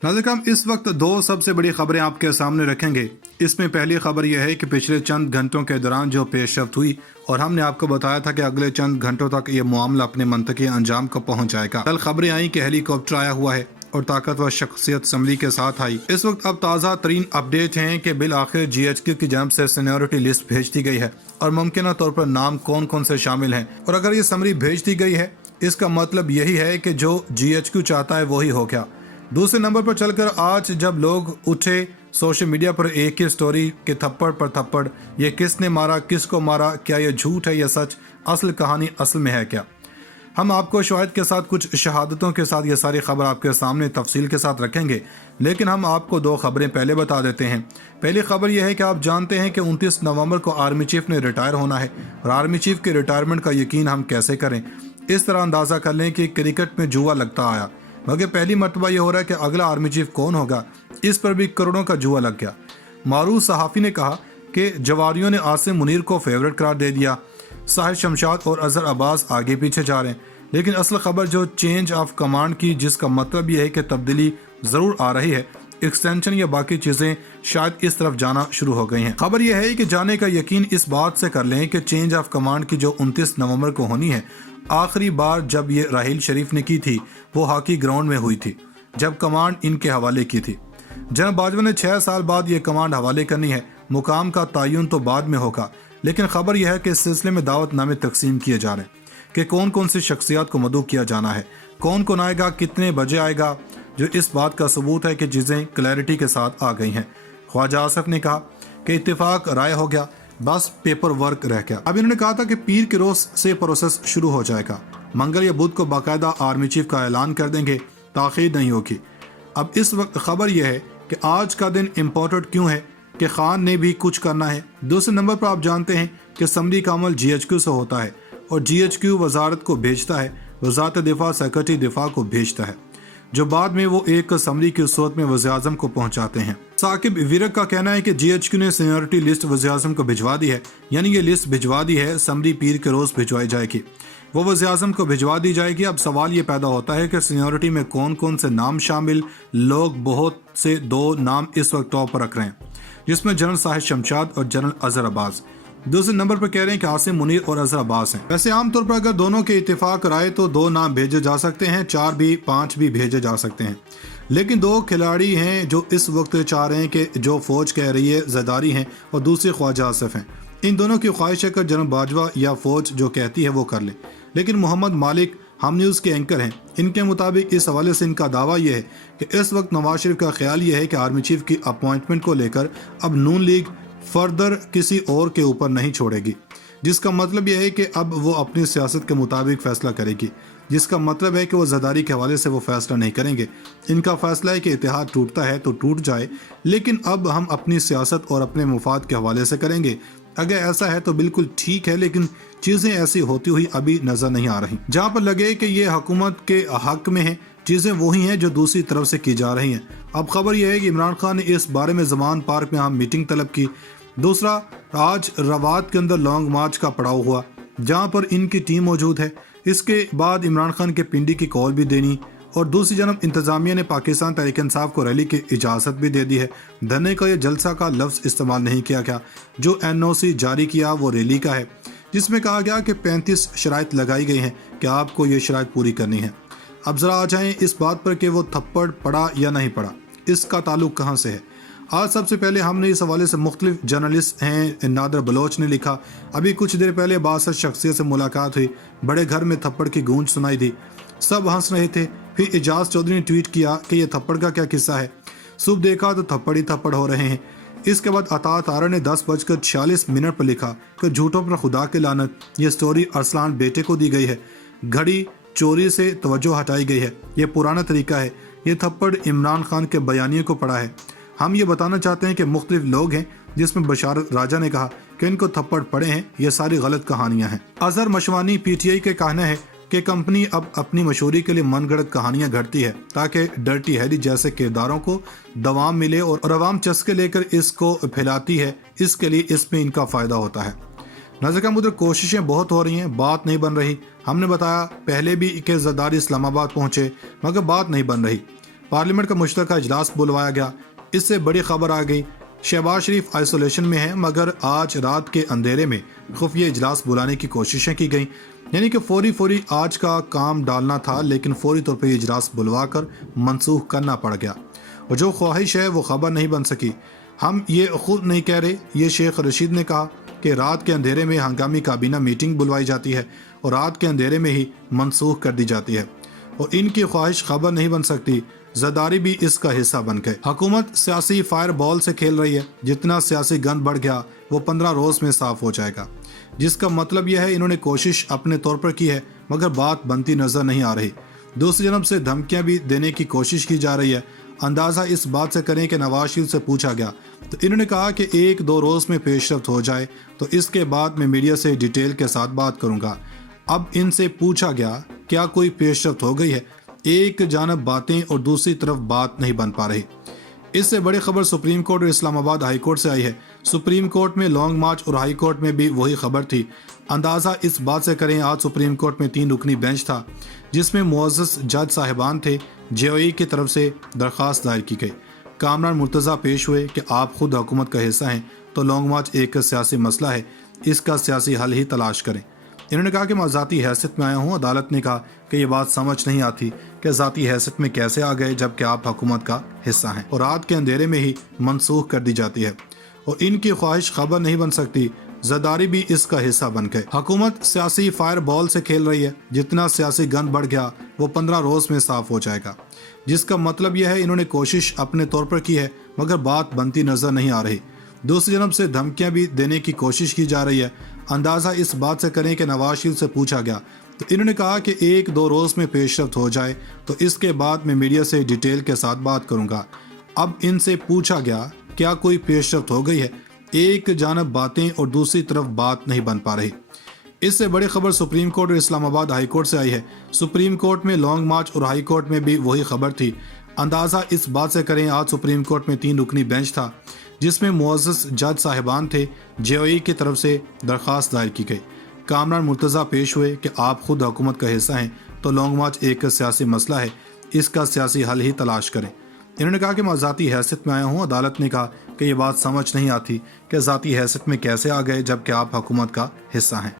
नाज़रीन, हम इस वक्त दो सबसे बड़ी खबरें आपके सामने रखेंगे। इसमें पहली खबर यह है कि पिछले चंद घंटों के दौरान जो पेशरफ्त हुई और हमने आपको बताया था कि अगले चंद घंटों तक ये मामला अपने मंतकी अंजाम को पहुंच जाएगा। कल खबरें आई कि हेलीकॉप्टर आया हुआ है और ताकतवर शख्सियत असम्बली के साथ आई। इस वक्त अब ताज़ा तरीन अपडेट हैं कि बिल आखिर GHQ की जानब से सीनियरिटी लिस्ट भेज दी गई है और मुमकिन तौर पर नाम कौन कौन से शामिल हैं, और अगर ये समरी भेज दी गई है इसका मतलब यही है कि जो GHQ चाहता है वही हो गया। दूसरे नंबर पर चलकर आज जब लोग उठे सोशल मीडिया पर एक ही स्टोरी के थप्पड़ पर थप्पड़, ये किसने मारा, किसको मारा, क्या ये झूठ है या सच, असल कहानी असल में है क्या। हम आपको शवाहिद के साथ कुछ शहादतों के साथ ये सारी खबर आपके सामने तफसील के साथ रखेंगे, लेकिन हम आपको दो खबरें पहले बता देते हैं। पहली खबर यह है कि आप जानते हैं कि 29 नवंबर को आर्मी चीफ ने रिटायर होना है और आर्मी चीफ के रिटायरमेंट का यकीन हम कैसे करें। इस तरह अंदाज़ा कर लें कि क्रिकेट में जुआ लगता आया, मगर पहली मरतबा यह हो रहा है कि अगला आर्मी चीफ कौन होगा, इस पर भी करोड़ों का जुआ लग गया। मारूफ सहाफ़ी ने कहा कि जवारियों ने आसिम मुनीर को फेवरेट करार दे दिया, साहिर शमशाद और अजहर अब्बास आगे पीछे जा रहे हैं। लेकिन असल खबर जो चेंज ऑफ कमांड की, जिसका मतलब यह है कि तब्दीली ज़रूर आ रही है, एक्सटेंशन या बाकी चीज़ें शायद इस तरफ जाना शुरू हो गई हैं। खबर यह है कि जाने का यकीन इस बात से कर लें कि चेंज ऑफ कमांड की जो 29 नवंबर को होनी है, आखिरी बार जब ये राहील शरीफ ने की थी वो हॉकी ग्राउंड में हुई थी, जब कमांड इनके हवाले की थी। जनरल बाजवा ने 6 साल बाद ये कमांड हवाले करनी है, मुकाम का तयन तो बाद में होगा। लेकिन खबर यह है कि इस सिलसिले में दावतनामे तकसीम किए जा रहे हैं कि कौन कौन सी शख्सियात को मदऊ किया जाना है, कौन कौन आएगा, कितने बजे आएगा, जो इस बात का सबूत है कि चीज़ें क्लैरिटी के साथ आ गई हैं। ख्वाजा आसफ ने कहा कि इत्तेफाक राय हो गया, बस पेपर वर्क रह गया। अब इन्होंने कहा था कि पीर के रोज से प्रोसेस शुरू हो जाएगा, मंगल या बुध को बाकायदा आर्मी चीफ का ऐलान कर देंगे, ताख़ीर नहीं होगी। अब इस वक्त खबर यह है कि आज का दिन इम्पोर्टेंट क्यों है कि खान ने भी कुछ करना है। दूसरे नंबर पर आप जानते हैं कि असम्बली का अमल GHQ से होता है और GHQ वजारत को भेजता है, वजारत दिफा सेक्रेटरी दिफा को भेजता है, जो बाद में वो एक असम्बली की सूरत में वज़ीर-ए-आज़म को पहुंचाते हैं। साकिब विरक का कहना है कि GHQ ने सीनियरिटी लिस्ट वज़ीर-ए-आज़म को भिजवा दी है, यानी ये लिस्ट भिजवा दी है, असम्बली पीर के रोज भिजवाई जाएगी, वो वज़ीर-ए-आज़म को भिजवा दी जाएगी। अब सवाल ये पैदा होता है कि सीनियरिटी में कौन कौन से नाम शामिल। लोग बहुत से दो नाम इस वक्त टॉप पर रख रहे हैं, जिसमें जनरल साहिर शमशाद और जनरल अजहर अब्बास। दूसरे नंबर पर कह रहे हैं कि आसिम मुनीर और अजहर अब्बास हैं। वैसे आमतौर पर अगर दोनों के इत्तेफाक राय तो 2 नाम भेजे जा सकते हैं, 4 भी 5 भी भेजे जा सकते हैं, लेकिन 2 खिलाड़ी हैं जो इस वक्त चाह रहे हैं कि जो फौज कह रही है जरदारी हैं और दूसरे ख्वाजा आसिफ हैं। इन दोनों की ख्वाहिश है कि जनरल बाजवा या फौज जो कहती है वो कर ले, लेकिन मोहम्मद मालिक हम न्यूज़ के एंकर हैं, इनके मुताबिक इस हवाले से इनका दावा यह है कि इस वक्त नवाज शरीफ का ख्याल यह है कि आर्मी चीफ की अपॉइंटमेंट को लेकर अब नून लीग फर्दर किसी और के ऊपर नहीं छोड़ेगी, जिसका मतलब यह है कि अब वो अपनी सियासत के मुताबिक फैसला करेगी, जिसका मतलब है कि वो ज़रदारी के हवाले से वो फैसला नहीं करेंगे। इनका फैसला है कि इत्तेहाद टूटता है तो टूट जाए, लेकिन अब हम अपनी सियासत और अपने मुफाद के हवाले से करेंगे। अगर ऐसा है तो बिल्कुल ठीक है, लेकिन चीज़ें ऐसी होती हुई अभी नज़र नहीं आ रही। जहाँ पर लगे कि ये हुकूमत के हक में है, चीज़ें वही हैं जो दूसरी तरफ से की जा रही हैं। अब खबर यह है कि इमरान खान ने इस बारे में ज़मान पार्क में मीटिंग तलब की। दूसरा, आज रवात के अंदर लॉन्ग मार्च का पड़ाव हुआ, जहाँ पर इनकी टीम मौजूद है। इसके बाद इमरान खान के पिंडी की कॉल भी देनी, और दूसरी जानब इंतजामिया ने पाकिस्तान तहरीक इंसाफ को रैली की इजाज़त भी दे दी है। धरने का यह जलसा का लफ्ज़ इस्तेमाल नहीं किया गया। जो NOC जारी किया वो रैली का है, जिसमें कहा गया कि 35 शराइत लगाई गई हैं कि आपको ये शराइत पूरी करनी है। अब ज़रा आ जाएँ इस बात पर कि वो थप्पड़ पड़ा या नहीं पड़ा, इसका ताल्लुक कहाँ से है। आज सबसे पहले हमने इस हवाले से मुख्तलिफ जर्नलिस्ट हैं, नादर बलोच ने लिखा, अभी कुछ देर पहले बासठ शख्सियत से मुलाकात हुई, बड़े घर में थप्पड़ की गूंज सुनाई दी, सब हंस रहे थे। फिर एजाज चौधरी ने ट्वीट किया कि ये थप्पड़ का क्या किस्सा है, सुबह देखा तो थप्पड़ ही थप्पड़ हो रहे हैं। इसके बाद अता तारा ने 10:46 पर लिखा कि झूठों पर खुदा के लानत, ये स्टोरी अरसलान बेटे को दी गई है, घड़ी चोरी से तवज्जो हटाई गई है, ये पुराना तरीका है, ये थप्पड़ इमरान खान के बयानिए को पड़ा है। हम ये बताना चाहते हैं कि मुख्तलिफ लोग हैं, जिसमें बशारत राजा ने कहा कि इनको थप्पड़ पड़े हैं, ये सारी गलत कहानियां हैं। अजहर मशवानी PTI के कहना है कि कंपनी अब अपनी मशहूरी के लिए मनगढ़ंत कहानियां घड़ती है ताकि डर्टी हैरी जैसे किरदारों को दवाम मिले और अवाम चस्के लेकर इसको फैलाती है, इसके लिए इसमें इनका फ़ायदा होता है। नाज़रीन, उधर कोशिशें बहुत हो रही हैं, बात नहीं बन रही। हमने बताया पहले भी कि जरदारी इस्लामाबाद पहुंचे, मगर बात नहीं बन रही। پارلیمنٹ کا مشترکہ اجلاس بلوایا گیا۔ اس سے بڑی خبر آ گئی، شہباز شریف آئسولیشن میں ہیں، مگر آج رات کے اندھیرے میں خفیہ اجلاس بلانے کی کوششیں کی گئیں، یعنی کہ فوری آج کا کام ڈالنا تھا، لیکن فوری طور پر یہ اجلاس بلوا کر منسوخ کرنا پڑ گیا، اور جو خواہش ہے وہ خبر نہیں بن سکی۔ ہم یہ خود نہیں کہہ رہے، یہ شیخ رشید نے کہا کہ رات کے اندھیرے میں ہنگامی کابینہ میٹنگ بلوائی جاتی ہے اور رات کے اندھیرے میں ہی منسوخ کر دی جاتی ہے، اور ان کی خواہش خبر نہیں بن سکتی، زرداری بھی اس کا حصہ بن گئے۔ حکومت سیاسی فائر بال سے کھیل رہی ہے، جتنا سیاسی گند بڑھ گیا وہ 15 روز میں صاف ہو جائے گا، جس کا مطلب یہ ہے انہوں نے کوشش اپنے طور پر کی ہے، مگر بات بنتی نظر نہیں آ رہی۔ دوسری جانب سے دھمکیاں بھی دینے کی کوشش کی جا رہی ہے۔ اندازہ اس بات سے کریں کہ نواز شریف سے پوچھا گیا تو انہوں نے کہا کہ 1-2 روز میں پیش رفت ہو جائے تو اس کے بعد میں میڈیا سے ڈیٹیل کے ساتھ بات کروں گا۔ اب ان سے پوچھا گیا کیا کوئی پیش رفت ہو گئی ہے؟ ایک جانب باتیں اور دوسری طرف بات نہیں بن پا رہی۔ اس سے بڑی خبر سپریم کورٹ اور اسلام آباد ہائی کورٹ سے آئی ہے۔ سپریم کورٹ میں لانگ مارچ اور ہائی کورٹ میں بھی وہی خبر تھی۔ اندازہ اس بات سے کریں آج سپریم کورٹ میں 3 رکنی بینچ تھا، جس میں معزز جج صاحبان تھے۔ جے او ای کی طرف سے درخواست دائر کی گئی۔ کامران مرتضیٰ پیش ہوئے کہ آپ خود حکومت کا حصہ ہیں تو لانگ مارچ ایک سیاسی مسئلہ ہے، اس کا سیاسی حل ہی تلاش کریں۔ انہوں نے کہا کہ میں ذاتی حیثیت میں آیا ہوں۔ عدالت نے کہا کہ یہ بات سمجھ نہیں آتی کہ ذاتی حیثیت میں کیسے آ گئے جبکہ آپ حکومت کا حصہ ہیں، اور رات کے اندھیرے میں ہی منسوخ کر دی جاتی ہے، اور ان کی خواہش خبر نہیں بن سکتی، زرداری بھی اس کا حصہ بن گئے۔ حکومت سیاسی فائر بال سے کھیل رہی ہے، جتنا سیاسی گند بڑھ گیا وہ 15 روز میں صاف ہو جائے گا، جس کا مطلب یہ ہے انہوں نے کوشش اپنے طور پر کی ہے، مگر بات بنتی نظر نہیں آ رہی۔ دوسری جانب سے دھمکیاں بھی دینے کی کوشش کی جا رہی ہے۔ اندازہ اس بات سے کریں کہ نواز شریف سے پوچھا گیا تو انہوں نے کہا کہ 1-2 روز میں پیش رفت ہو جائے تو اس کے بعد میں میڈیا سے ڈیٹیل کے ساتھ بات کروں گا۔ اب ان سے پوچھا گیا کیا کوئی پیش رفت ہو گئی ہے؟ ایک جانب باتیں اور دوسری طرف بات نہیں بن پا رہی۔ اس سے بڑی خبر سپریم کورٹ اور اسلام آباد ہائی کورٹ سے آئی ہے۔ سپریم کورٹ میں لانگ مارچ اور ہائی کورٹ میں بھی وہی خبر تھی۔ اندازہ اس بات سے کریں آج سپریم کورٹ میں 3 رکنی بینچ تھا، جس میں معزز جج صاحبان تھے۔ جے او ای کی طرف سے درخواست دائر کی گئی۔ کامران مرتضیٰ پیش ہوئے کہ آپ خود حکومت کا حصہ ہیں تو لانگ مارچ ایک سیاسی مسئلہ ہے، اس کا سیاسی حل ہی تلاش کریں۔ انہوں نے کہا کہ میں ذاتی حیثیت میں آیا ہوں۔ عدالت نے کہا کہ یہ بات سمجھ نہیں آتی کہ ذاتی حیثیت میں کیسے آ گئے جبکہ آپ حکومت کا حصہ ہیں۔